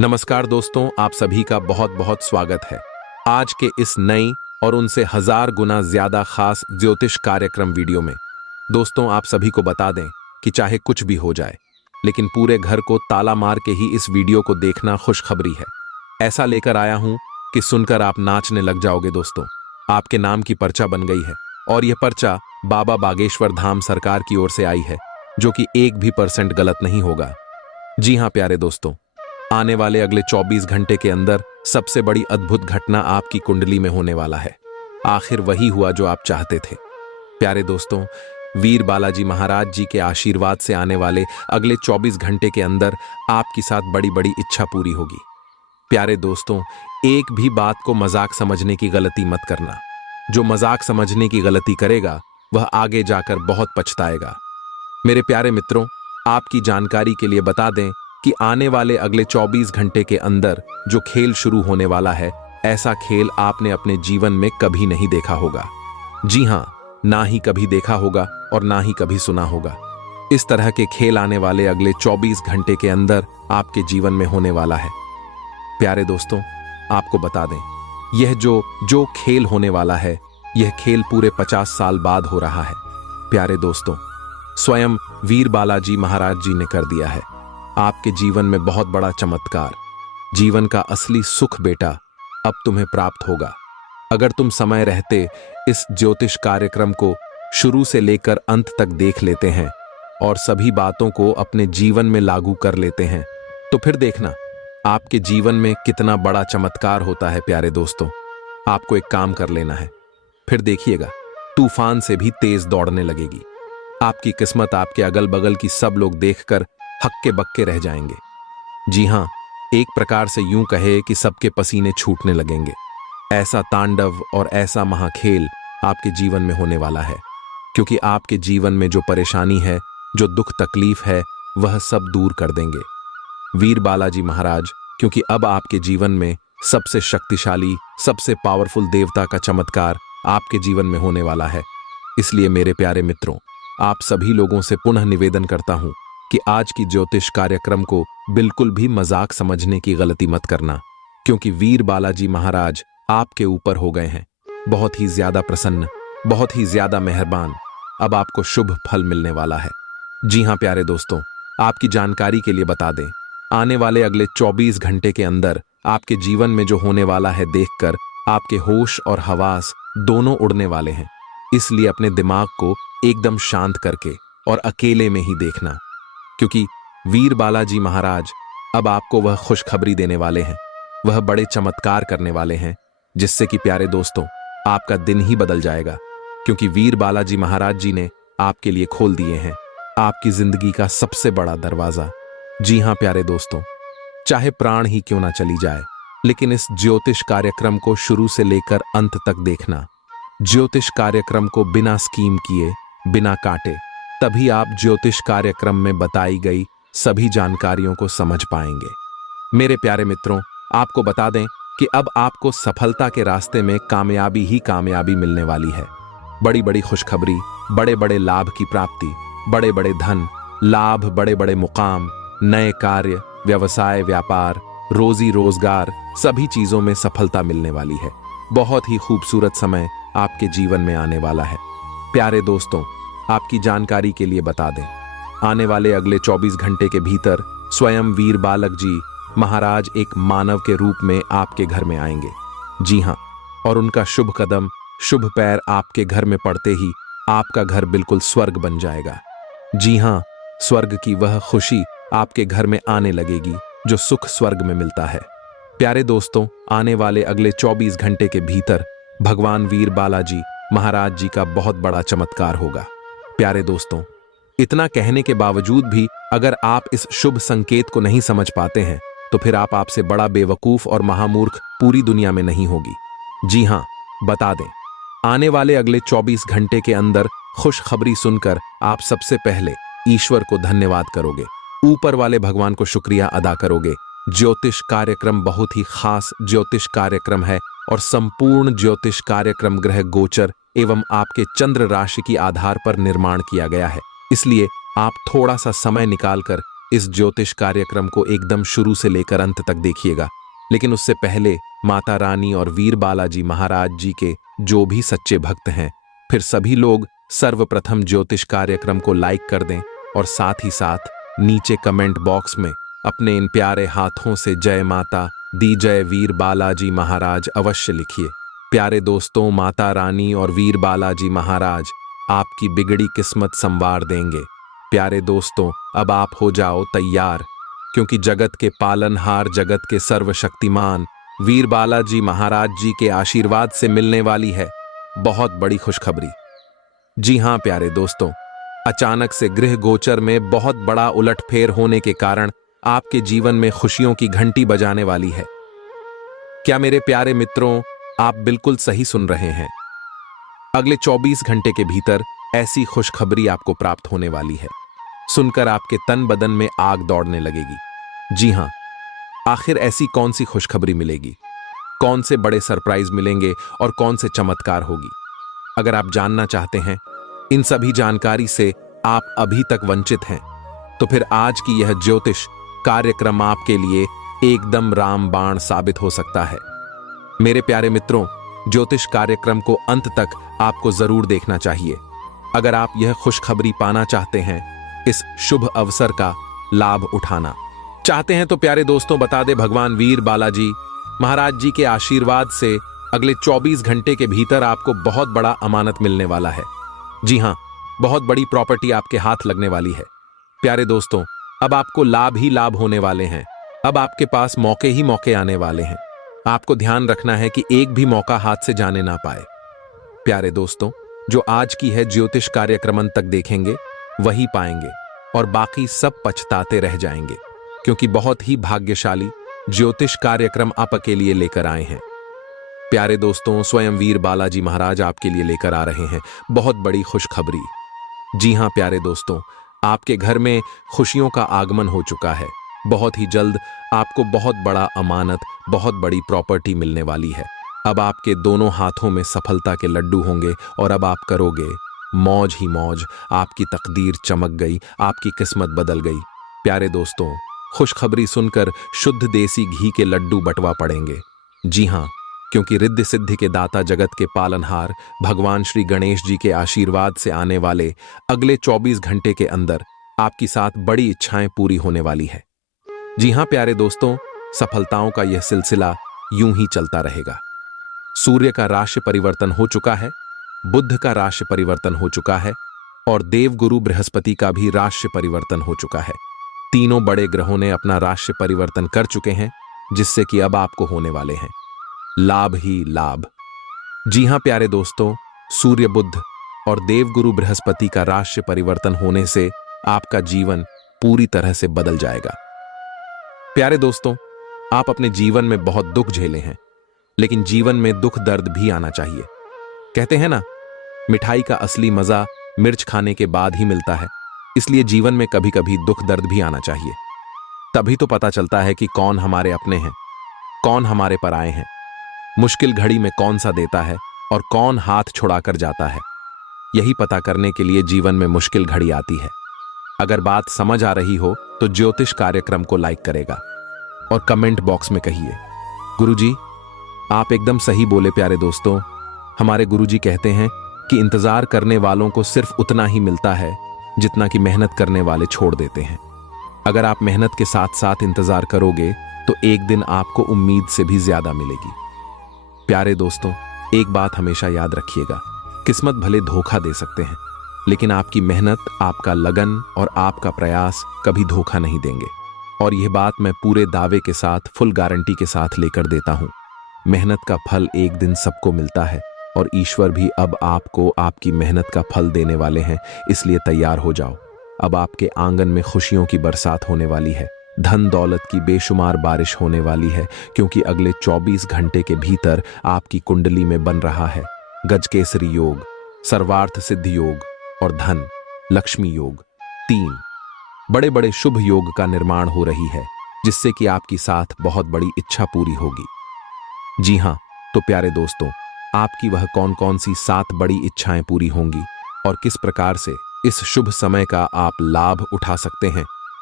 नमस्कार दोस्तों, आप सभी का बहुत बहुत स्वागत है आज के इस नई और उनसे 1000 गुना ज्यादा खास ज्योतिष कार्यक्रम वीडियो में। दोस्तों, आप सभी को बता दें कि चाहे कुछ भी हो जाए, लेकिन पूरे घर को ताला मार के ही इस वीडियो को देखना खुशखबरी है। ऐसा लेकर आया हूं कि सुनकर आप नाचने लग जाओगे। दोस्तों, आपके नाम की पर्चा बन गई है और यह पर्चा बाबा बागेश्वर धाम सरकार की ओर से आई है, जो कि 1% भी गलत नहीं होगा। जी हां प्यारे दोस्तों, आने वाले अगले 24 घंटे के अंदर सबसे बड़ी अद्भुत घटना आपकी कुंडली में होने वाला है। आखिर वही हुआ जो आप चाहते थे। प्यारे दोस्तों, वीर बालाजी महाराज जी के आशीर्वाद से आने वाले अगले 24 घंटे के अंदर आपकी साथ बड़ी बड़ी इच्छा पूरी होगी। प्यारे दोस्तों, एक भी बात को मजाक समझने की गलती मत करना। जो मजाक समझने की गलती करेगा वह आगे जाकर बहुत पछताएगा। मेरे प्यारे मित्रों, आपकी जानकारी के लिए बता दें कि आने वाले अगले 24 घंटे के अंदर जो खेल शुरू होने वाला है, ऐसा खेल आपने अपने जीवन में कभी नहीं देखा होगा। जी हां, ना ही कभी देखा होगा और ना ही कभी सुना होगा। इस तरह के खेल आने वाले अगले 24 घंटे के अंदर आपके जीवन में होने वाला है। प्यारे दोस्तों, आपको बता दें, यह जो खेल होने वाला है, यह खेल पूरे 50 साल बाद हो रहा है। प्यारे दोस्तों, स्वयं वीर बालाजी महाराज जी ने कर दिया है। आपके जीवन में बहुत बड़ा चमत्कार, जीवन का असली सुख बेटा अब तुम्हें प्राप्त होगा। अगर तुम समय रहते इस ज्योतिष कार्यक्रम को शुरू से लेकर अंत तक देख लेते हैं और सभी बातों को अपने जीवन में लागू कर लेते हैं, तो फिर देखना आपके जीवन में कितना बड़ा चमत्कार होता है। प्यारे दोस्तों, आपको एक काम कर लेना है, फिर देखिएगा तूफान से भी तेज दौड़ने लगेगी। आपकी किस्मत आपके अगल बगल की सब लोग देखकर हक्के बक्के रह जाएंगे। जी हां, एक प्रकार से यूं कहे कि सबके पसीने छूटने लगेंगे। ऐसा तांडव और ऐसा महाखेल आपके जीवन में होने वाला है, क्योंकि आपके जीवन में जो परेशानी है, जो दुख तकलीफ है, वह सब दूर कर देंगे वीर बालाजी महाराज। क्योंकि अब आपके जीवन में सबसे शक्तिशाली, सबसे पावरफुल देवता का चमत्कार आपके जीवन में होने वाला है। इसलिए मेरे प्यारे मित्रों, आप सभी लोगों से पुनः निवेदन करता हूं कि आज की ज्योतिष कार्यक्रम को बिल्कुल भी मजाक समझने की गलती मत करना, क्योंकि वीर बालाजी महाराज आपके ऊपर हो गए हैं बहुत ही ज्यादा प्रसन्न, बहुत ही ज्यादा मेहरबान। अब आपको शुभ फल मिलने वाला है। जी हां प्यारे दोस्तों, आपकी जानकारी के लिए बता दें, आने वाले अगले 24 घंटे के अंदर आपके जीवन में जो होने वाला है, देखकर आपके होश और हवास दोनों उड़ने वाले हैं। इसलिए अपने दिमाग को एकदम शांत करके और अकेले में ही देखना, क्योंकि वीर बालाजी महाराज अब आपको वह खुशखबरी देने वाले हैं, वह बड़े चमत्कार करने वाले हैं, जिससे कि प्यारे दोस्तों आपका दिन ही बदल जाएगा। क्योंकि वीर बालाजी महाराज जी ने आपके लिए खोल दिए हैं आपकी जिंदगी का सबसे बड़ा दरवाजा। जी हां प्यारे दोस्तों, चाहे प्राण ही क्यों ना चली जाए, लेकिन इस ज्योतिष कार्यक्रम को शुरू से लेकर अंत तक देखना। ज्योतिष कार्यक्रम को बिना स्कीम किए, बिना काटे, तभी आप ज्योतिष कार्यक्रम में बताई गई सभी जानकारियों को समझ पाएंगे। मेरे प्यारे मित्रों, आपको बता दें कि अब आपको सफलता के रास्ते में कामयाबी ही कामयाबी मिलने वाली है। बड़ी बड़ी खुशखबरी, बड़े बड़े लाभ की प्राप्ति, बड़े बड़े धन लाभ, बड़े बड़े मुकाम, नए कार्य, व्यवसाय, व्यापार, रोजी रोजगार, सभी चीजों में सफलता मिलने वाली है। बहुत ही खूबसूरत समय आपके जीवन में आने वाला है। प्यारे दोस्तों, आपकी जानकारी के लिए बता दें, आने वाले अगले 24 घंटे के भीतर स्वयं वीर बालक जी महाराज एक मानव के रूप में आपके घर में आएंगे। जी हां, और उनका शुभ कदम, शुभ पैर आपके घर में पड़ते ही आपका घर बिल्कुल स्वर्ग बन जाएगा। जी हां, स्वर्ग की वह खुशी आपके घर में आने लगेगी जो सुख स्वर्ग में मिलता है। प्यारे दोस्तों, आने वाले अगले 24 घंटे के भीतर भगवान वीर बालाजी महाराज जी का बहुत बड़ा चमत्कार होगा। प्यारे दोस्तों, इतना कहने के बावजूद भी अगर आप इस शुभ संकेत को नहीं समझ पाते हैं, तो फिर आपसे बड़ा बेवकूफ और महामूर्ख पूरी दुनिया में नहीं होगी। जी हां, बता दें, आने वाले अगले 24 घंटे के अंदर खुशखबरी सुनकर आप सबसे पहले ईश्वर को धन्यवाद करोगे, ऊपर वाले भगवान को शुक्रिया अदा करोगे। ज्योतिष कार्यक्रम बहुत ही खास ज्योतिष कार्यक्रम है और संपूर्ण ज्योतिष कार्यक्रम ग्रह गोचर एवं आपके चंद्र राशि की आधार पर निर्माण किया गया है। इसलिए आप थोड़ा सा समय निकालकर इस ज्योतिष कार्यक्रम को एकदम शुरू से लेकर अंत तक देखिएगा। लेकिन उससे पहले माता रानी और वीर बालाजी महाराज जी के जो भी सच्चे भक्त हैं, फिर सभी लोग सर्वप्रथम ज्योतिष कार्यक्रम को लाइक कर दें और साथ ही साथ नीचे कमेंट बॉक्स में अपने इन प्यारे हाथों से जय माता दी जय वीर बालाजी महाराज अवश्य लिखिए। प्यारे दोस्तों, माता रानी और वीर बालाजी महाराज आपकी बिगड़ी किस्मत संवार देंगे। प्यारे दोस्तों, अब आप हो जाओ तैयार, क्योंकि जगत के पालनहार, जगत के सर्वशक्तिमान वीर बालाजी महाराज जी के आशीर्वाद से मिलने वाली है बहुत बड़ी खुशखबरी। जी हां प्यारे दोस्तों, अचानक से गृह गोचर में बहुत बड़ा उलटफेर होने के कारण आपके जीवन में खुशियों की घंटी बजाने वाली है। क्या मेरे प्यारे मित्रों, आप बिल्कुल सही सुन रहे हैं। अगले 24 घंटे के भीतर ऐसी खुशखबरी आपको प्राप्त होने वाली है, सुनकर आपके तन बदन में आग दौड़ने लगेगी। जी हां, आखिर ऐसी कौन सी खुशखबरी मिलेगी, कौन से बड़े सरप्राइज मिलेंगे और कौन से चमत्कार होगी? अगर आप जानना चाहते हैं इन सभी जानकारी से आप अभी तक वंचित हैं, तो फिर आज की यह ज्योतिष कार्यक्रम आपके लिए एकदम रामबाण साबित हो सकता है। मेरे प्यारे मित्रों, ज्योतिष कार्यक्रम को अंत तक आपको जरूर देखना चाहिए अगर आप यह खुशखबरी पाना चाहते हैं, इस शुभ अवसर का लाभ उठाना चाहते हैं। तो प्यारे दोस्तों, बता दे भगवान वीर बालाजी महाराज जी के आशीर्वाद से अगले 24 घंटे के भीतर आपको बहुत बड़ा अमानत मिलने वाला है। जी हां, बहुत बड़ी प्रॉपर्टी आपके हाथ लगने वाली है। प्यारे दोस्तों, अब आपको लाभ ही लाभ होने वाले हैं। अब आपके पास मौके ही मौके आने वाले हैं। आपको ध्यान रखना है कि एक भी मौका हाथ से जाने ना पाए। प्यारे दोस्तों, जो आज की है ज्योतिष कार्यक्रम तक देखेंगे वही पाएंगे और बाकी सब पछताते रह जाएंगे, क्योंकि बहुत ही भाग्यशाली ज्योतिष कार्यक्रम आपके लिए लेकर आए हैं। प्यारे दोस्तों, स्वयं वीर बालाजी महाराज आपके लिए लेकर आ रहे हैं बहुत बड़ी खुशखबरी। जी हां प्यारे दोस्तों, आपके घर में खुशियों का आगमन हो चुका है। बहुत ही जल्द आपको बहुत बड़ा अमानत, बहुत बड़ी प्रॉपर्टी मिलने वाली है। अब आपके दोनों हाथों में सफलता के लड्डू होंगे और अब आप करोगे मौज ही मौज। आपकी तकदीर चमक गई, आपकी किस्मत बदल गई। प्यारे दोस्तों, खुशखबरी सुनकर शुद्ध देसी घी के लड्डू बंटवा पड़ेंगे। जी हां, क्योंकि रिद्धि सिद्धि के दाता, जगत के पालनहार भगवान श्री गणेश जी के आशीर्वाद से आने वाले अगले 24 घंटे के अंदर आपकी साथ बड़ी इच्छाएं पूरी होने वाली है। जी हां प्यारे दोस्तों, सफलताओं का यह सिलसिला यूं ही चलता रहेगा। सूर्य का राशि परिवर्तन हो चुका है, बुध का राशि परिवर्तन हो चुका है और देवगुरु बृहस्पति का भी राशि परिवर्तन हो चुका है। तीनों बड़े ग्रहों ने अपना राशि परिवर्तन कर चुके हैं, जिससे कि अब आपको होने वाले हैं लाभ ही लाभ। जी हां प्यारे दोस्तों, सूर्य, बुध और देवगुरु बृहस्पति का राशि परिवर्तन होने से आपका जीवन पूरी तरह से बदल जाएगा। प्यारे दोस्तों, आप अपने जीवन में बहुत दुख झेले हैं, लेकिन जीवन में दुख दर्द भी आना चाहिए। कहते हैं ना, मिठाई का असली मजा मिर्च खाने के बाद ही मिलता है। इसलिए जीवन में कभी कभी दुख दर्द भी आना चाहिए। तभी तो पता चलता है कि कौन हमारे अपने हैं, कौन हमारे पराए हैं, मुश्किल घड़ी में कौन सा देता है और कौन हाथ छुड़ाकर जाता है। यही पता करने के लिए जीवन में मुश्किल घड़ी आती है। अगर बात समझ आ रही हो तो ज्योतिष कार्यक्रम को लाइक करेगा और कमेंट बॉक्स में कहिए, गुरुजी आप एकदम सही बोले। प्यारे दोस्तों, हमारे गुरुजी कहते हैं कि इंतजार करने वालों को सिर्फ उतना ही मिलता है जितना कि मेहनत करने वाले छोड़ देते हैं। अगर आप मेहनत के साथ साथ इंतजार करोगे तो एक दिन आपको उम्मीद से भी ज्यादा मिलेगी। प्यारे दोस्तों, एक बात हमेशा याद रखिएगा, किस्मत भले धोखा दे सकते हैं, लेकिन आपकी मेहनत, आपका लगन और आपका प्रयास कभी धोखा नहीं देंगे। और यह बात मैं पूरे दावे के साथ, फुल गारंटी के साथ लेकर देता हूं। मेहनत का फल एक दिन सबको मिलता है और ईश्वर भी अब आपको आपकी मेहनत का फल देने वाले हैं। इसलिए तैयार हो जाओ। अब आपके आंगन में खुशियों की बरसात होने वाली है, धन दौलत की बेशुमार बारिश होने वाली है, क्योंकि अगले 24 घंटे के भीतर आपकी कुंडली में बन रहा है गजकेसरी योग, सर्वार्थ सिद्धि योग और धन लक्ष्मी योग। 3 बड़े बड़े शुभ योग का निर्माण हो रही है, जिससे कि आपकी साथ बहुत बड़ी इच्छा पूरी होगी। जी हां, तो प्यारे दोस्तों, आपकी वह कौन कौन सी 7 बड़ी इच्छाएं पूरी होंगी और किस प्रकार से इस शुभ समय का आप लाभ उठा सकते हैं,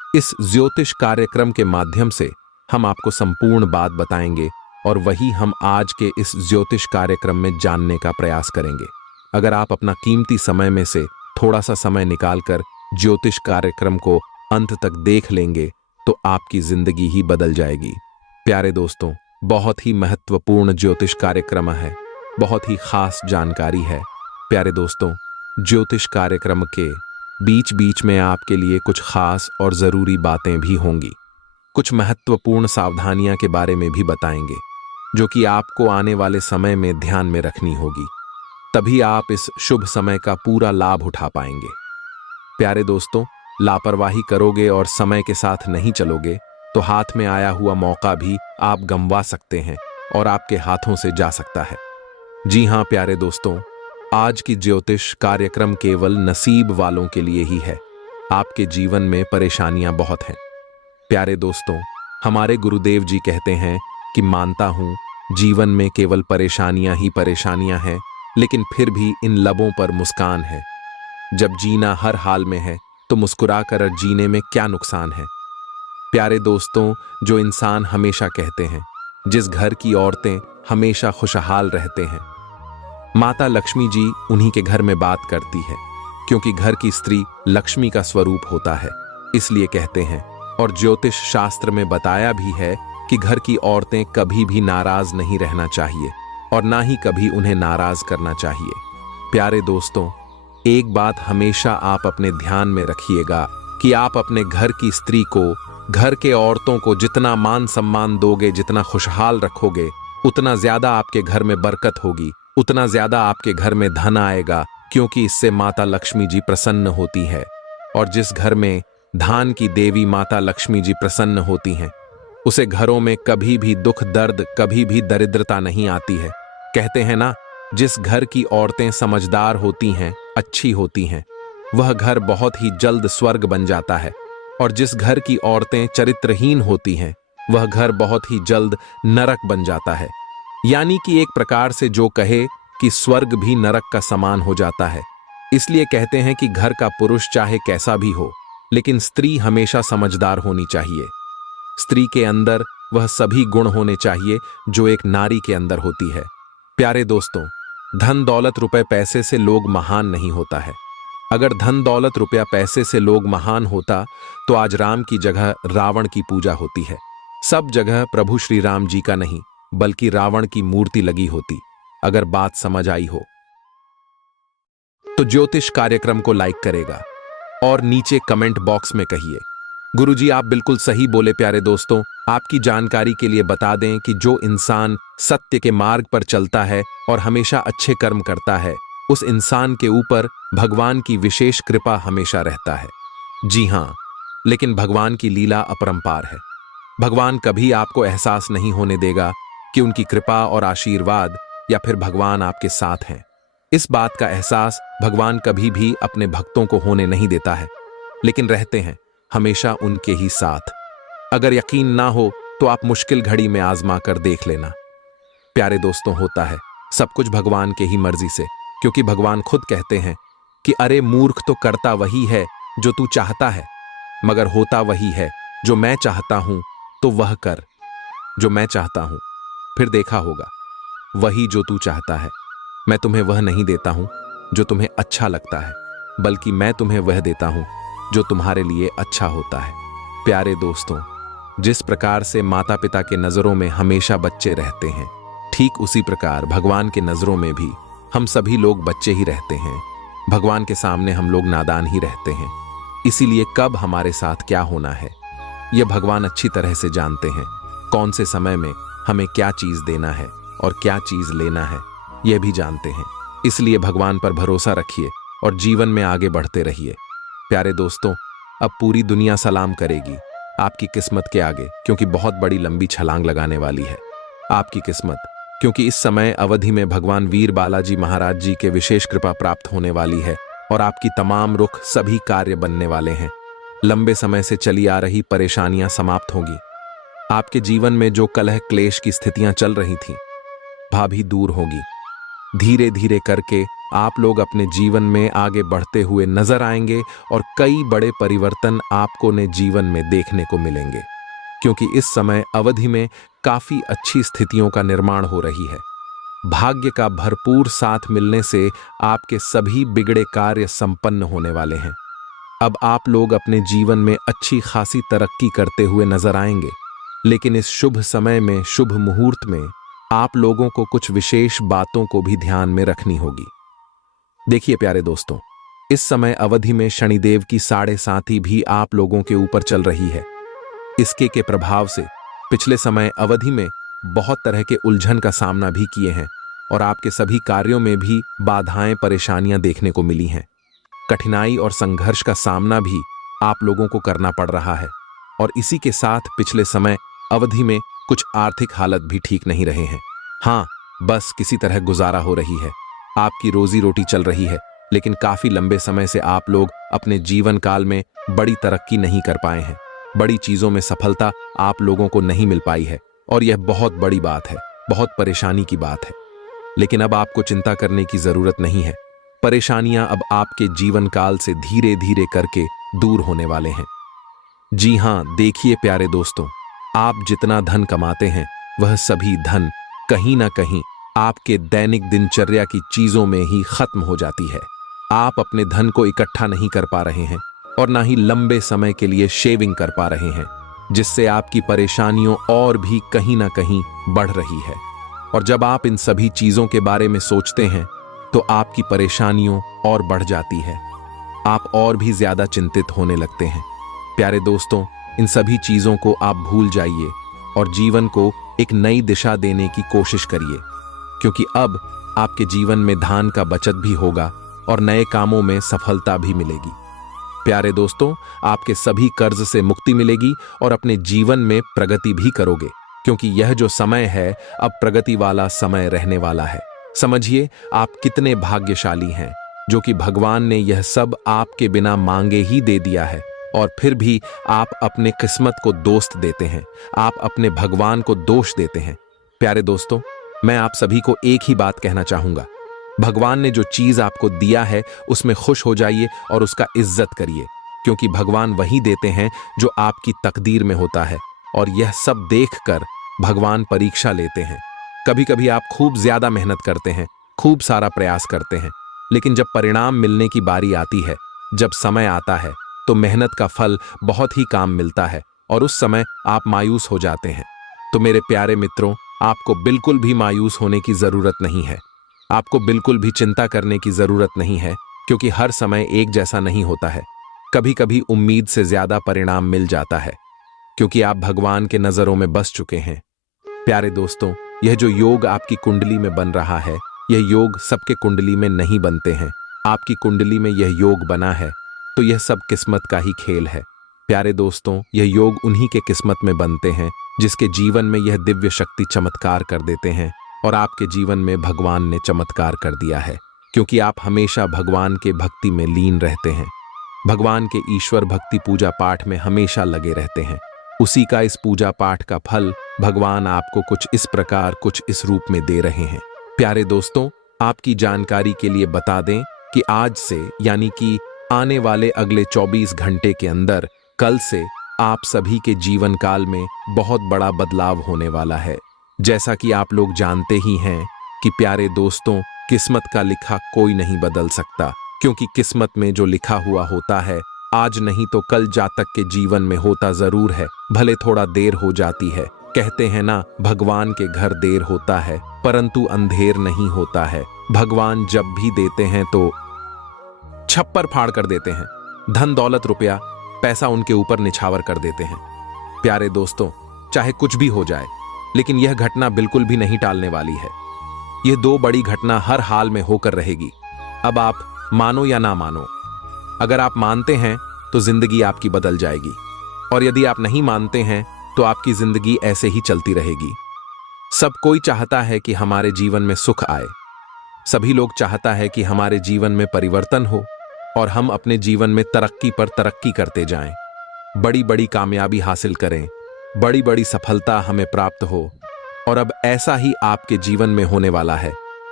इस ज्योतिष कार्यक्रम के माध्यम से हम आपको संपूर्ण बात बताएंगे और वही हम आज के इस ज्योतिष कार्यक्रम में जानने का प्रयास करेंगे। अगर आप अपना कीमती समय में से थोड़ा सा समय निकालकर ज्योतिष कार्यक्रम को अंत तक देख लेंगे तो आपकी जिंदगी ही बदल जाएगी। प्यारे दोस्तों, बहुत ही महत्वपूर्ण ज्योतिष कार्यक्रम है, बहुत ही खास जानकारी है। प्यारे दोस्तों, ज्योतिष कार्यक्रम के बीच बीच में आपके लिए कुछ खास और जरूरी बातें भी होंगी। कुछ महत्वपूर्ण सावधानियां के बारे में भी बताएंगे जो कि आपको आने वाले समय में ध्यान में रखनी होगी, तभी आप इस शुभ समय का पूरा लाभ उठा पाएंगे। प्यारे दोस्तों, लापरवाही करोगे और समय के साथ नहीं चलोगे तो हाथ में आया हुआ मौका भी आप गंवा सकते हैं और आपके हाथों से जा सकता है। जी हां प्यारे दोस्तों, आज की ज्योतिष कार्यक्रम केवल नसीब वालों के लिए ही है। आपके जीवन में परेशानियां बहुत हैं। प्यारे दोस्तों, हमारे गुरुदेव जी कहते हैं कि मानता हूं जीवन में केवल परेशानियां ही परेशानियां हैं, लेकिन फिर भी इन लबों पर मुस्कान है। जब जीना हर हाल में है तो मुस्कुराकर जीने में क्या नुकसान है। प्यारे दोस्तों, जो इंसान हमेशा कहते हैं, जिस घर की औरतें हमेशा खुशहाल रहते हैं, माता लक्ष्मी जी उन्हीं के घर में बात करती है, क्योंकि घर की स्त्री लक्ष्मी का स्वरूप होता है, इसलिए कहते हैं। और ज्योतिष शास्त्र में बताया भी है कि घर की औरतें कभी भी नाराज नहीं रहना चाहिए और ना ही कभी उन्हें नाराज करना चाहिए। प्यारे दोस्तों, एक बात हमेशा आप अपने ध्यान में रखिएगा कि आप अपने घर की स्त्री को, घर के औरतों को जितना मान सम्मान दोगे, जितना खुशहाल रखोगे, उतना ज्यादा आपके घर में बरकत होगी, उतना ज्यादा आपके घर में धन आएगा, क्योंकि इससे माता लक्ष्मी जी प्रसन्न होती है। और जिस घर में धान की देवी माता लक्ष्मी जी प्रसन्न होती हैं, उसे घरों में कभी भी दुख दर्द, कभी भी दरिद्रता नहीं आती है। कहते हैं ना, जिस घर की औरतें समझदार होती हैं, अच्छी होती हैं, वह घर बहुत ही जल्द स्वर्ग बन जाता है। और जिस घर की औरतें चरित्रहीन होती हैं, वह घर बहुत ही जल्द नरक बन जाता है। यानी कि एक प्रकार से जो कहे कि स्वर्ग भी नरक का समान हो जाता है। इसलिए कहते हैं कि घर का पुरुष चाहे कैसा भी हो, लेकिन स्त्री हमेशा समझदार होनी चाहिए। स्त्री के अंदर वह सभी गुण होने चाहिए जो एक नारी के अंदर होती है। प्यारे दोस्तों, धन दौलत रुपए पैसे से लोग महान नहीं होता है। अगर धन दौलत रुपया पैसे से लोग महान होता तो आज राम की जगह रावण की पूजा होती है। सब जगह प्रभु श्री राम जी का नहीं बल्कि रावण की मूर्ति लगी होती। अगर बात समझ आई हो तो ज्योतिष कार्यक्रम को लाइक करेगा और नीचे कमेंट बॉक्स में कहिए, गुरुजी आप बिल्कुल सही बोले। प्यारे दोस्तों, आपकी जानकारी के लिए बता दें कि जो इंसान सत्य के मार्ग पर चलता है और हमेशा अच्छे कर्म करता है, उस इंसान के ऊपर भगवान की विशेष कृपा हमेशा रहता है। जी हां, लेकिन भगवान की लीला अपरंपार है। भगवान कभी आपको एहसास नहीं होने देगा कि उनकी कृपा और आशीर्वाद या फिर भगवान आपके साथ हैं। इस बात का एहसास भगवान कभी भी अपने भक्तों को होने नहीं देता है, लेकिन रहते हैं हमेशा उनके ही साथ। अगर यकीन ना हो तो आप मुश्किल घड़ी में आजमा कर देख लेना। प्यारे दोस्तों, होता है सब कुछ भगवान के ही मर्जी से, क्योंकि भगवान खुद कहते हैं कि अरे मूर्ख, तो करता वही है जो तू चाहता है, मगर होता वही है जो मैं चाहता हूं, तो वह कर जो मैं चाहता हूं, फिर देखा होगा वही जो तू चाहता है। मैं तुम्हें वह नहीं देता हूं जो तुम्हें अच्छा लगता है, बल्कि मैं तुम्हें वह देता हूं जो तुम्हारे लिए अच्छा होता है। प्यारे दोस्तों, जिस प्रकार से माता पिता के नजरों में हमेशा बच्चे रहते हैं, ठीक उसी प्रकार भगवान के नजरों में भी हम सभी लोग बच्चे ही रहते हैं। भगवान के सामने हम लोग नादान ही रहते हैं। इसीलिए कब हमारे साथ क्या होना है, यह भगवान अच्छी तरह से जानते हैं। कौन से समय में हमें क्या चीज देना है और क्या चीज लेना है, यह भी जानते हैं। इसलिए भगवान पर भरोसा रखिए और जीवन में आगे बढ़ते रहिए। प्यारे दोस्तों, अब पूरी दुनिया सलाम करेगी आपकी किस्मत के आगे, क्योंकि बहुत बड़ी लंबी छलांग लगाने वाली है आपकी किस्मत, क्योंकि इस समय अवधि में भगवान वीर बालाजी महाराज जी के विशेष कृपा प्राप्त होने वाली है और आपकी तमाम रुख सभी कार्य बनने वाले हैं। लंबे समय से चली आ रही परेशानियां समाप्त होंगी। आपके जीवन में जो कलह क्लेश की स्थितियां चल रही थीं, भाभी दूर होगी। धीरे धीरे करके आप लोग अपने जीवन में आगे बढ़ते हुए नजर आएंगे और कई बड़े परिवर्तन आपको ने जीवन में देखने को मिलेंगे, क्योंकि इस समय अवधि में काफी अच्छी स्थितियों का निर्माण हो रही है। भाग्य का भरपूर साथ मिलने से आपके सभी बिगड़े कार्य संपन्न होने वाले हैं। अब आप लोग अपने जीवन में अच्छी खासी तरक्की करते हुए नजर आएंगे, लेकिन इस शुभ समय में, शुभ मुहूर्त में आप लोगों को कुछ विशेष बातों को भी ध्यान में रखनी होगी। देखिए प्यारे दोस्तों, इस समय अवधि में शनिदेव की 7.5 भी आप लोगों के ऊपर चल रही है। इसके के प्रभाव से पिछले समय अवधि में बहुत तरह के उलझन का सामना भी किए हैं और आपके सभी कार्यों में भी बाधाएं, परेशानियां देखने को मिली हैं। कठिनाई और संघर्ष का सामना भी आप लोगों को करना पड़ रहा है और इसी के साथ पिछले समय अवधि में कुछ आर्थिक हालत भी ठीक नहीं रहे हैं। हाँ, बस किसी तरह गुजारा हो रही है, आपकी रोजी रोटी चल रही है, लेकिन काफी लंबे समय से आप लोग अपने जीवन काल में बड़ी तरक्की नहीं कर पाए हैं। बड़ी चीजों में सफलता आप लोगों को नहीं मिल पाई है और यह बहुत बड़ी बात है, बहुत परेशानी की बात है। लेकिन अब आपको चिंता करने की जरूरत नहीं है। परेशानियां अब आपके जीवन काल से धीरे धीरे करके दूर होने वाले हैं। जी हां, देखिए प्यारे दोस्तों, आप जितना धन कमाते हैं वह सभी धन कहीं ना कहीं आपके दैनिक दिनचर्या की चीजों में ही खत्म हो जाती है। आप अपने धन को इकट्ठा नहीं कर पा रहे हैं और ना ही लंबे समय के लिए शेविंग कर पा रहे हैं, जिससे आपकी परेशानियों और भी कहीं ना कहीं बढ़ रही है। और जब आप इन सभी चीजों के बारे में सोचते हैं तो आपकी परेशानियों और बढ़ जाती है, आप और भी ज्यादा चिंतित होने लगते हैं। प्यारे दोस्तों, इन सभी चीजों को आप भूल जाइए और जीवन को एक नई दिशा देने की कोशिश करिए, क्योंकि अब आपके जीवन में धन का बचत भी होगा और नए कामों में सफलता भी मिलेगी। प्यारे दोस्तों, आपके सभी कर्ज से मुक्ति मिलेगी और अपने जीवन में प्रगति भी करोगे, क्योंकि यह जो समय है अब प्रगति वाला समय रहने वाला है। समझिए आप कितने भाग्यशाली हैं, जो कि भगवान ने यह सब आपके बिना मांगे ही दे दिया है और फिर भी आप अपने किस्मत को दोस्त देते हैं, आप अपने भगवान को दोष देते हैं। प्यारे दोस्तों, मैं आप सभी को एक ही बात कहना चाहूंगा, भगवान ने जो चीज आपको दिया है उसमें खुश हो जाइए और उसका इज्जत करिए, क्योंकि भगवान वही देते हैं जो आपकी तकदीर में होता है और यह सब देखकर भगवान परीक्षा लेते हैं। कभी कभी आप खूब ज्यादा मेहनत करते हैं, खूब सारा प्रयास करते हैं, लेकिन जब परिणाम मिलने की बारी आती है, जब समय आता है, तो मेहनत का फल बहुत ही काम मिलता है और उस समय आप मायूस हो जाते हैं। तो मेरे प्यारे मित्रों, आपको बिल्कुल भी मायूस होने की जरूरत नहीं है, आपको बिल्कुल भी चिंता करने की जरूरत नहीं है, क्योंकि हर समय एक जैसा नहीं होता है। कभी कभी उम्मीद से ज्यादा परिणाम मिल जाता है, क्योंकि आप भगवान के नजरों में बस चुके हैं। प्यारे दोस्तों, यह जो योग आपकी कुंडली में बन रहा है, यह योग सबके कुंडली में नहीं बनते हैं। आपकी कुंडली में यह योग बना है तो यह सब किस्मत का ही खेल है। प्यारे दोस्तों, यह योग उन्हीं के किस्मत में बनते हैं जिसके जीवन में यह दिव्य शक्ति चमत्कार कर देते हैं, और आपके जीवन में भगवान ने चमत्कार कर दिया है, क्योंकि आप हमेशा भगवान के भक्ति में लीन रहते हैं, भगवान के ईश्वर भक्ति पूजा पाठ में हमेशा लगे रहते हैं। उसी का इस पूजा पाठ का फल भगवान आपको कुछ इस प्रकार, कुछ इस रूप में दे रहे हैं। प्यारे दोस्तों, आपकी जानकारी के लिए बता दें कि आज से, यानी कि आने वाले अगले 24 घंटे के अंदर, कल से आप सभी के जीवन काल में बहुत बड़ा बदलाव होने वाला है। जैसा कि आप लोग जानते ही हैं कि प्यारे दोस्तों, किस्मत का लिखा कोई नहीं बदल सकता, क्योंकि किस्मत में जो लिखा हुआ होता है, आज नहीं तो कल जातक के जीवन में होता जरूर है, भले थोड़ा देर हो जाती है। कहते हैं ना, भगवान के घर देर होता है परंतु अंधेर नहीं होता है। भगवान जब भी देते हैं तो छप्पर फाड़ कर देते हैं, धन दौलत रुपया पैसा उनके ऊपर निछावर कर देते हैं। प्यारे दोस्तों, चाहे कुछ भी हो जाए, लेकिन यह घटना बिल्कुल भी नहीं टालने वाली है। यह दो बड़ी घटना हर हाल में होकर रहेगी। अब आप मानो या ना मानो, अगर आप मानते हैं तो जिंदगी आपकी बदल जाएगी, और यदि आप नहीं मानते हैं तो आपकी जिंदगी ऐसे ही चलती रहेगी। सब कोई चाहता है कि हमारे जीवन में सुख आए, सभी लोग चाहता है कि हमारे जीवन में परिवर्तन हो और हम अपने जीवन में तरक्की पर तरक्की करते जाएं, बड़ी बड़ी कामयाबी हासिल करें, बड़ी बड़ी सफलता हमें प्राप्त हो। और अब ऐसा ही आपके जीवन में होने वाला है,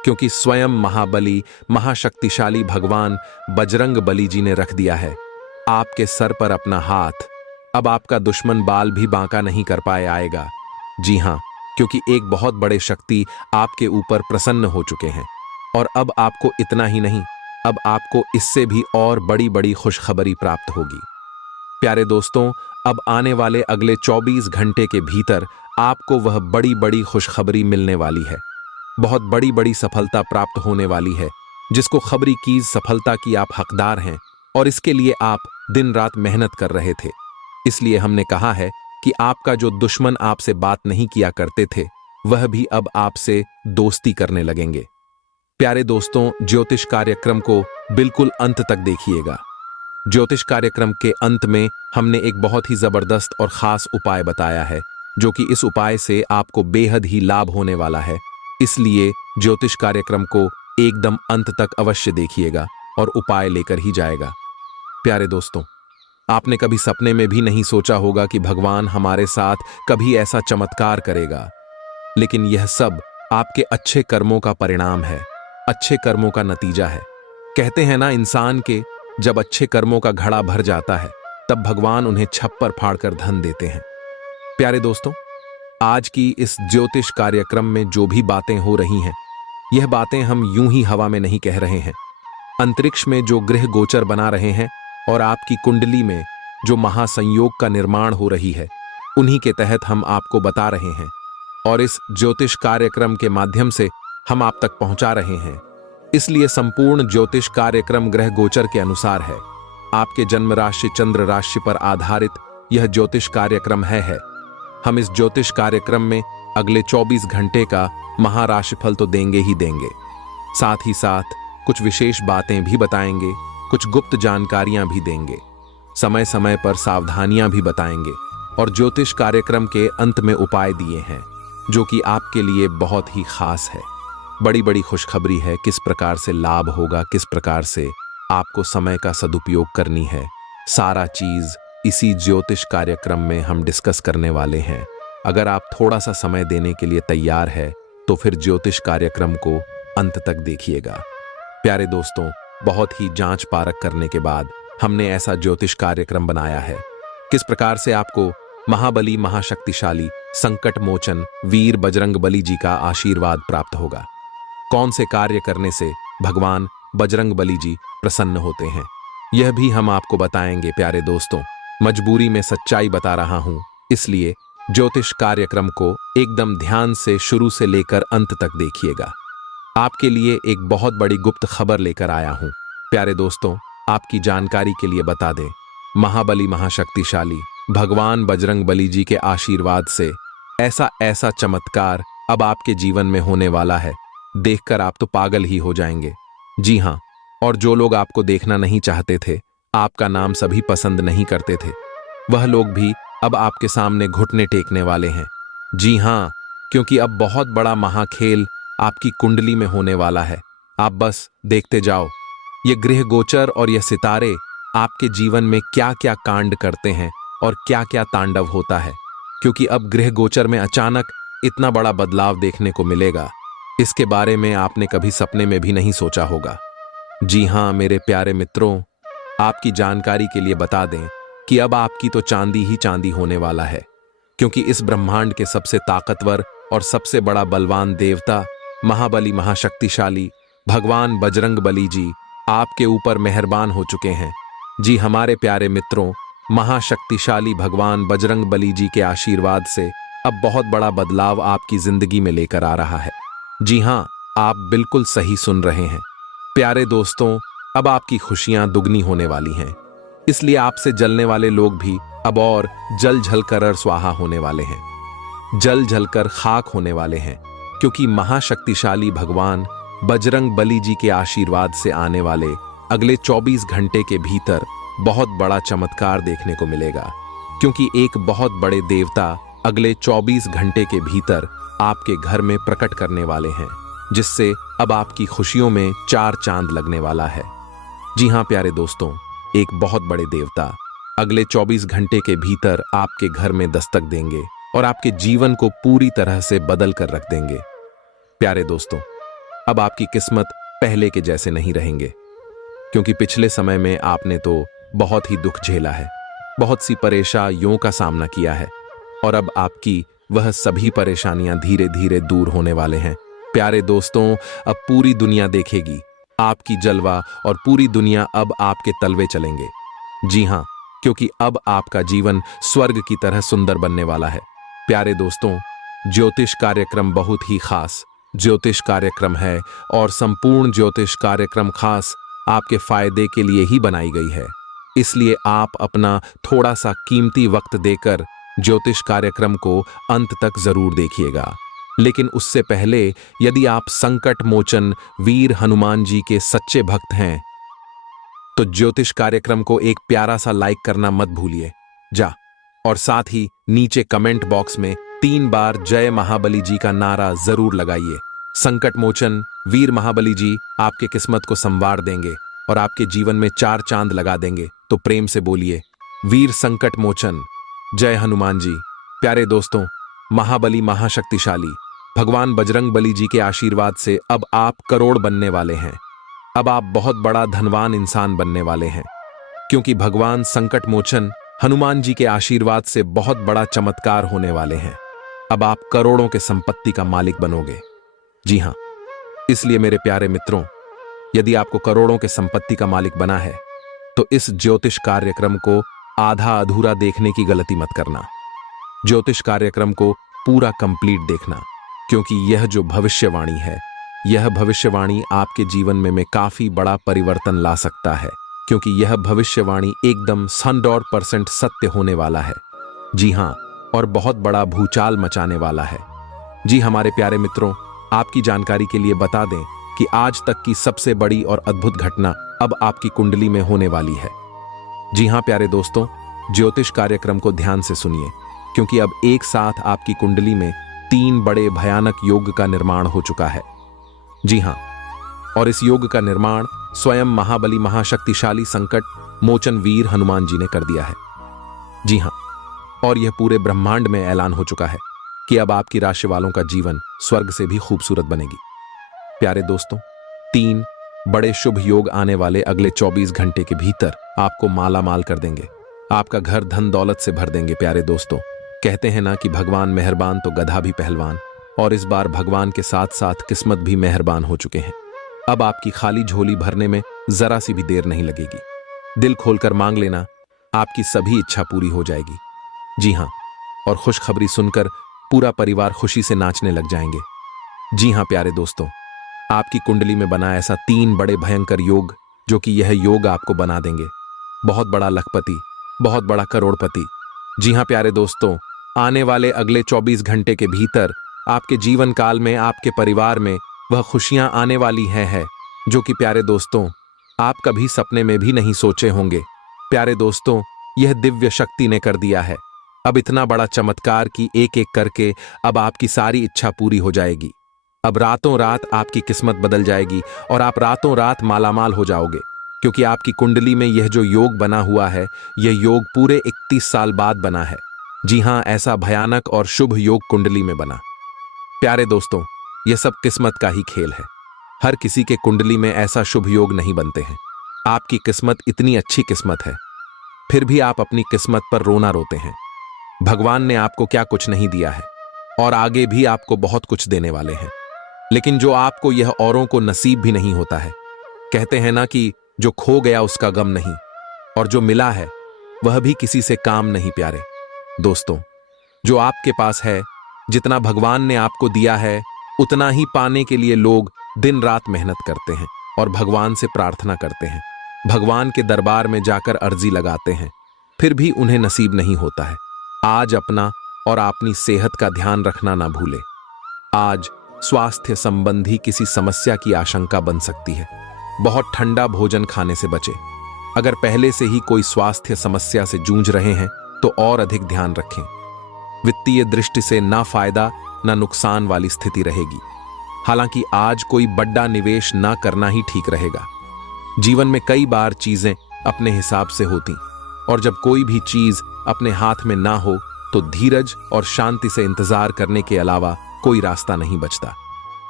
क्योंकि स्वयं महाबली महाशक्तिशाली भगवान बजरंग बली जी ने रख दिया है आपके सर पर अपना हाथ। अब आपका दुश्मन बाल भी बांका नहीं कर पाए आएगा। जी हां, क्योंकि एक बहुत बड़े शक्ति आपके ऊपर प्रसन्न हो चुके हैं। और अब आपको इतना ही नहीं, अब आपको इससे भी और बड़ी बड़ी खुशखबरी प्राप्त होगी। प्यारे दोस्तों, अब आने वाले अगले 24 घंटे के भीतर आपको वह बड़ी बड़ी खुशखबरी मिलने वाली है। बहुत बड़ी बड़ी सफलता प्राप्त होने वाली है, जिसको खबरी की सफलता की आप हकदार हैं और इसके लिए आप दिन रात मेहनत कर रहे थे। इसलिए हमने कहा है कि आपका जो दुश्मन आपसे बात नहीं किया करते थे, वह भी अब आपसे दोस्ती करने लगेंगे। प्यारे दोस्तों, ज्योतिष कार्यक्रम को बिल्कुल अंत तक देखिएगा। ज्योतिष कार्यक्रम के अंत में हमने एक बहुत ही जबरदस्त और खास उपाय बताया है, जो कि इस उपाय से आपको बेहद ही लाभ होने वाला है। इसलिए ज्योतिष कार्यक्रम को एकदम अंत तक अवश्य देखिएगा और उपाय लेकर ही जाएगा। प्यारे दोस्तों, आपने कभी सपने में भी नहीं सोचा होगा कि भगवान हमारे साथ कभी ऐसा चमत्कार करेगा, लेकिन यह सब आपके अच्छे कर्मों का परिणाम है, अच्छे कर्मों का नतीजा है। कहते हैं ना, इंसान के जब अच्छे कर्मों का घड़ा भर जाता है, तब भगवान उन्हें छप्पर फाड़कर धन देते हैं। प्यारे दोस्तों, आज की इस ज्योतिष कार्यक्रम में जो भी बातें हो रही हैं, यह बातें हम यूं ही हवा में नहीं कह रहे हैं। अंतरिक्ष में जो ग्रह गोचर बना रहे हैं और आपकी कुंडली में जो महासंयोग का निर्माण हो रही है, उन्हीं के तहत हम आपको बता रहे हैं और इस ज्योतिष कार्यक्रम के माध्यम से हम आप तक पहुंचा रहे हैं। इसलिए संपूर्ण ज्योतिष कार्यक्रम ग्रह गोचर के अनुसार है। आपके जन्म राशि चंद्र राशि पर आधारित यह ज्योतिष कार्यक्रम है। हम इस ज्योतिष कार्यक्रम में अगले 24 घंटे का महाराशिफल तो देंगे ही देंगे, साथ ही साथ कुछ विशेष बातें भी बताएंगे, कुछ गुप्त जानकारियां भी देंगे, समय समय पर सावधानियां भी बताएंगे और ज्योतिष कार्यक्रम के अंत में उपाय दिए हैं, जो कि आपके लिए बहुत ही खास है। बड़ी बड़ी खुशखबरी है, किस प्रकार से लाभ होगा, किस प्रकार से आपको समय का सदुपयोग करनी है, सारा चीज इसी ज्योतिष कार्यक्रम में हम डिस्कस करने वाले हैं। अगर आप थोड़ा सा समय देने के लिए तैयार है तो फिर ज्योतिष कार्यक्रम को अंत तक देखिएगा। प्यारे दोस्तों, बहुत ही जांच परख करने के बाद हमने ऐसा ज्योतिष कार्यक्रम बनाया है, किस प्रकार से आपको महाबली महाशक्तिशाली संकट मोचन वीर बजरंग बली जी का आशीर्वाद प्राप्त होगा। कौन से कार्य करने से भगवान बजरंग बली जी प्रसन्न होते हैं, यह भी हम आपको बताएंगे। प्यारे दोस्तों, मजबूरी में सच्चाई बता रहा हूं, इसलिए ज्योतिष कार्यक्रम को एकदम ध्यान से शुरू से लेकर अंत तक देखिएगा। आपके लिए एक बहुत बड़ी गुप्त खबर लेकर आया हूं। प्यारे दोस्तों, आपकी जानकारी के लिए बता दें, महाबली महाशक्तिशाली भगवान बजरंग बली जी के आशीर्वाद से ऐसा ऐसा चमत्कार अब आपके जीवन में होने वाला है, देखकर आप तो पागल ही हो जाएंगे। जी हां, और जो लोग आपको देखना नहीं चाहते थे, आपका नाम सभी पसंद नहीं करते थे, वह लोग भी अब आपके सामने घुटने टेकने वाले हैं। जी हां, क्योंकि अब बहुत बड़ा महाखेल आपकी कुंडली में होने वाला है। आप बस देखते जाओ, ये गृह गोचर और ये सितारे आपके जीवन में क्या क्या कांड करते हैं और क्या क्या तांडव होता है, क्योंकि अब गृह गोचर में अचानक इतना बड़ा बदलाव देखने को मिलेगा। इसके बारे में आपने कभी सपने में भी नहीं सोचा होगा। जी हां मेरे प्यारे मित्रों, आपकी जानकारी के लिए बता दें कि अब आपकी तो चांदी ही चांदी होने वाला है, क्योंकि इस ब्रह्मांड के सबसे ताकतवर और सबसे बड़ा बलवान देवता महाबली महाशक्तिशाली भगवान बजरंग बली जी आपके ऊपर मेहरबान हो चुके हैं। जी हमारे प्यारे मित्रों, महाशक्तिशाली भगवान बजरंग बली जी के आशीर्वाद से अब बहुत बड़ा बदलाव आपकी जिंदगी में लेकर आ रहा है। जी हां, आप बिल्कुल सही सुन रहे हैं। प्यारे दोस्तों, अब आपकी खुशियां दुगनी होने वाली हैं, इसलिए आपसे जलने वाले लोग भी अब और जल जलकर स्वाहा होने वाले हैं, जल जलकर खाक होने वाले हैं, क्योंकि महाशक्तिशाली भगवान बजरंग बली जी के आशीर्वाद से आने वाले अगले 24 घंटे के भीतर बहुत बड़ा चमत्कार देखने को मिलेगा। क्योंकि एक बहुत बड़े देवता अगले 24 घंटे के भीतर आपके घर में प्रकट करने वाले हैं, जिससे अब आपकी खुशियों में 4 चांद लगने वाला है। जी हां प्यारे दोस्तों, एक बहुत बड़े देवता अगले 24 घंटे के भीतर आपके घर में दस्तक देंगे और आपके जीवन को पूरी तरह से बदल कर रख देंगे। प्यारे दोस्तों, अब आपकी किस्मत पहले के जैसे नहीं रहेंगे, क्योंकि पिछले समय में आपने तो बहुत ही दुख झेला है, बहुत सी परेशानियों का सामना किया है, और अब आपकी वह सभी परेशानियां धीरे धीरे दूर होने वाले हैं। प्यारे दोस्तों, अब पूरी दुनिया देखेगी आपकी जलवा, और पूरी दुनिया अब आपके तलवे चलेंगे। जी हाँ, क्योंकि अब आपका जीवन स्वर्ग की तरह सुंदर बनने वाला है। प्यारे दोस्तों, ज्योतिष कार्यक्रम बहुत ही खास ज्योतिष कार्यक्रम है, और संपूर्ण ज्योतिष कार्यक्रम खास आपके फायदे के लिए ही बनाई गई है। इसलिए आप अपना थोड़ा सा कीमती वक्त देकर ज्योतिष कार्यक्रम को अंत तक जरूर देखिएगा। लेकिन उससे पहले, यदि आप संकट मोचन वीर हनुमान जी के सच्चे भक्त हैं, तो ज्योतिष कार्यक्रम को एक प्यारा सा लाइक करना मत भूलिए और साथ ही नीचे कमेंट बॉक्स में 3 बार जय महाबली जी का नारा जरूर लगाइए। संकट मोचन वीर महाबली जी आपके किस्मत को संवार देंगे और आपके जीवन में 4 चांद लगा देंगे। तो प्रेम से बोलिए, वीर संकट मोचन, जय हनुमान जी। प्यारे दोस्तों, महाबली महाशक्तिशाली भगवान बजरंग बली जी के आशीर्वाद से अब आप करोड़ बनने वाले हैं। अब आप बहुत बड़ा धनवान इंसान बनने वाले हैं, क्योंकि भगवान संकट मोचन हनुमान जी के आशीर्वाद से बहुत बड़ा चमत्कार होने वाले हैं। अब आप करोड़ों के संपत्ति का मालिक बनोगे। जी हां, इसलिए मेरे प्यारे मित्रों, यदि आपको करोड़ों के संपत्ति का मालिक बना है, तो इस ज्योतिष कार्यक्रम को आधा अधूरा देखने की गलती मत करना। ज्योतिष कार्यक्रम को पूरा कंप्लीट देखना, क्योंकि यह जो भविष्यवाणी है, यह भविष्यवाणी आपके जीवन में काफी बड़ा परिवर्तन ला सकता है, क्योंकि यह भविष्यवाणी एकदम 100% सत्य होने वाला है। जी हां, और बहुत बड़ा भूचाल मचाने वाला है। जी हमारे प्यारे मित्रों, आपकी जानकारी के लिए बता दें कि आज तक की सबसे बड़ी और अद्भुत घटना अब आपकी कुंडली में होने वाली है। जी हां प्यारे दोस्तों, ज्योतिष कार्यक्रम को ध्यान से सुनिए, क्योंकि अब एक साथ आपकी कुंडली में 3 बड़े भयानक योग का निर्माण हो चुका है। जी हां, और इस योग का निर्माण स्वयं महाबली महाशक्तिशाली संकट मोचन वीर हनुमान जी ने कर दिया है। जी हां, और यह पूरे ब्रह्मांड में ऐलान हो चुका है कि अब आपकी राशि वालों का जीवन स्वर्ग से भी खूबसूरत बनेगी। प्यारे दोस्तों, 3 बड़े शुभ योग आने वाले अगले 24 घंटे के भीतर आपको माला माल कर देंगे, आपका घर धन दौलत से भर देंगे। प्यारे दोस्तों, कहते हैं ना कि भगवान मेहरबान तो गधा भी पहलवान, और इस बार भगवान के साथ साथ किस्मत भी मेहरबान हो चुके हैं। अब आपकी खाली झोली भरने में जरा सी भी देर नहीं लगेगी। दिल खोलकर मांग लेना, आपकी सभी इच्छा पूरी हो जाएगी। जी हां, और खुशखबरी सुनकर पूरा परिवार खुशी से नाचने लग जाएंगे। जी हां प्यारे दोस्तों, आपकी कुंडली में बना ऐसा 3 बड़े भयंकर योग, जो कि यह योग आपको बना देंगे बहुत बड़ा लखपति, बहुत बड़ा करोड़पति। जी हां प्यारे दोस्तों, आने वाले अगले 24 घंटे के भीतर आपके जीवन काल में, आपके परिवार में वह खुशियां आने वाली है जो कि प्यारे दोस्तों आप कभी सपने में भी नहीं सोचे होंगे। प्यारे दोस्तों, यह दिव्य शक्ति ने कर दिया है अब इतना बड़ा चमत्कार कि एक एक करके अब आपकी सारी इच्छा पूरी हो जाएगी। अब रातों रात आपकी किस्मत बदल जाएगी और आप रातों रात मालामाल हो जाओगे, क्योंकि आपकी कुंडली में यह जो योग बना हुआ है, यह योग पूरे 31 साल बाद बना है। जी हां, ऐसा भयानक और शुभ योग कुंडली में बना। प्यारे दोस्तों, यह सब किस्मत का ही खेल है। हर किसी के कुंडली में ऐसा शुभ योग नहीं बनते हैं। आपकी किस्मत इतनी अच्छी किस्मत है, फिर भी आप अपनी किस्मत पर रोना रोते हैं। भगवान ने आपको क्या कुछ नहीं दिया है, और आगे भी आपको बहुत कुछ देने वाले हैं, लेकिन जो आपको यह औरों को नसीब भी नहीं होता है। कहते हैं ना कि जो खो गया उसका गम नहीं, और जो मिला है वह भी किसी से काम नहीं। प्यारे दोस्तों, जो आपके पास है, जितना भगवान ने आपको दिया है, उतना ही पाने के लिए लोग दिन रात मेहनत करते हैं और भगवान से प्रार्थना करते हैं, भगवान के दरबार में जाकर अर्जी लगाते हैं, फिर भी उन्हें नसीब नहीं होता है। आज अपना और अपनी सेहत का ध्यान रखना ना भूले। आज स्वास्थ्य संबंधी किसी समस्या की आशंका बन सकती है। बहुत ठंडा भोजन खाने से बचे। अगर पहले से ही कोई स्वास्थ्य समस्या से जूझ रहे हैं तो और अधिक ध्यान रखें। वित्तीय दृष्टि से ना फायदा ना नुकसान वाली स्थिति रहेगी। हालांकि आज कोई बड़ा निवेश ना करना ही ठीक रहेगा। जीवन में कई बार चीजें अपने हिसाब से होती, और जब कोई भी चीज अपने हाथ में ना हो तो धीरज और शांति से इंतजार करने के अलावा कोई रास्ता नहीं बचता।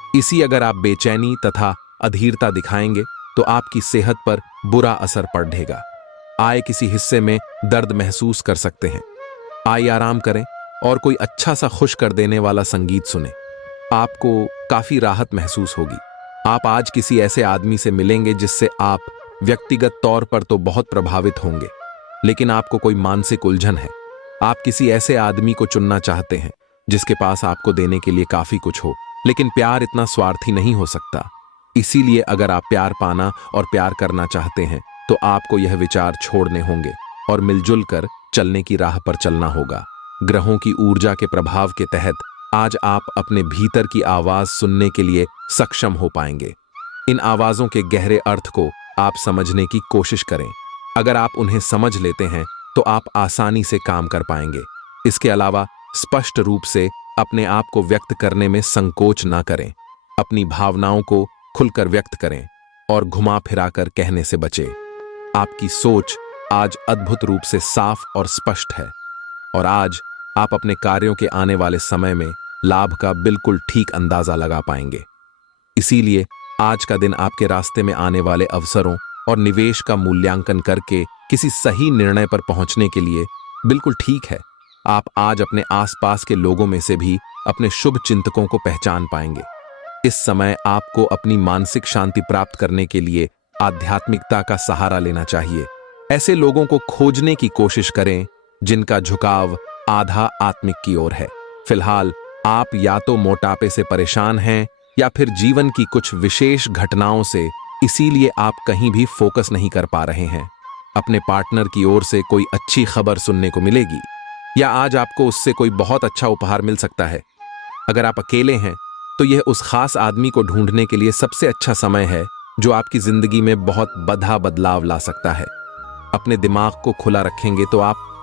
इसी अगर आप बेचैनी तथा अधीरता दिखाएंगे तो आपकी सेहत पर बुरा असर पड़ेगा। आय किसी हिस्से में दर्द महसूस कर सकते हैं। आइए आराम करें और कोई अच्छा सा खुश कर देने वाला संगीत सुने। आपको काफी राहत महसूस होगी। आप आज किसी ऐसे आदमी से मिलेंगे जिससे आप व्यक्तिगत तौर पर तो बहुत प्रभावित होंगे, लेकिन आपको कोई मानसिक उलझन है। आप किसी ऐसे आदमी को चुनना चाहते हैं जिसके पास आपको देने के लिए काफी कुछ हो, लेकिन प्यार इतना स्वार्थी नहीं हो सकता। इसीलिए अगर आप प्यार पाना और प्यार करना चाहते हैं तो आपको यह विचार छोड़ने होंगे और मिलजुल कर चलने की राह पर चलना होगा। ग्रहों की ऊर्जा के प्रभाव के तहत आज आप अपने भीतर की आवाज सुनने के लिए सक्षम हो पाएंगे। इन आवाजों के गहरे अर्थ को आप समझने की कोशिश करें। अगर आप उन्हें समझ लेते हैं तो आप आसानी से काम कर पाएंगे। इसके अलावा स्पष्ट रूप से अपने आप को व्यक्त करने में संकोच ना करें। अपनी भावनाओं को खुलकर व्यक्त करें और घुमा फिरा कर कहने से बचें। आपकी सोच आज अद्भुत रूप से साफ और स्पष्ट है और आज आप अपने कार्यों के आने वाले समय में लाभ का बिल्कुल ठीक अंदाजा लगा पाएंगे। इसीलिए आज का दिन आपके रास्ते में आने वाले अवसरों और निवेश का मूल्यांकन करके किसी सही निर्णय पर पहुंचने के लिए बिल्कुल ठीक है। आप आज अपने आसपास के लोगों में से भी अपने शुभ चिंतकों को पहचान पाएंगे। इस समय आपको अपनी मानसिक शांति प्राप्त करने के लिए आध्यात्मिकता का सहारा लेना चाहिए। ऐसे लोगों को खोजने की कोशिश करें जिनका झुकाव आधा आत्मिक की ओर है। फिलहाल आप या तो मोटापे से परेशान हैं या फिर जीवन की कुछ विशेष घटनाओं से, इसीलिए आप कहीं भी फोकस नहीं कर पा रहे हैं। अपने पार्टनर की ओर से कोई अच्छी खबर सुनने को मिलेगी या आज आपको उससे कोई बहुत अच्छा उपहार मिल सकता है। अगर आप अकेले हैं तो यह उस खास आदमी को ढूंढने के लिए सबसे अच्छा समय है जो आपकी जिंदगी में बहुत बड़ा बदलाव ला सकता है। अपने दिमाग को खुला रखेंगे तो आप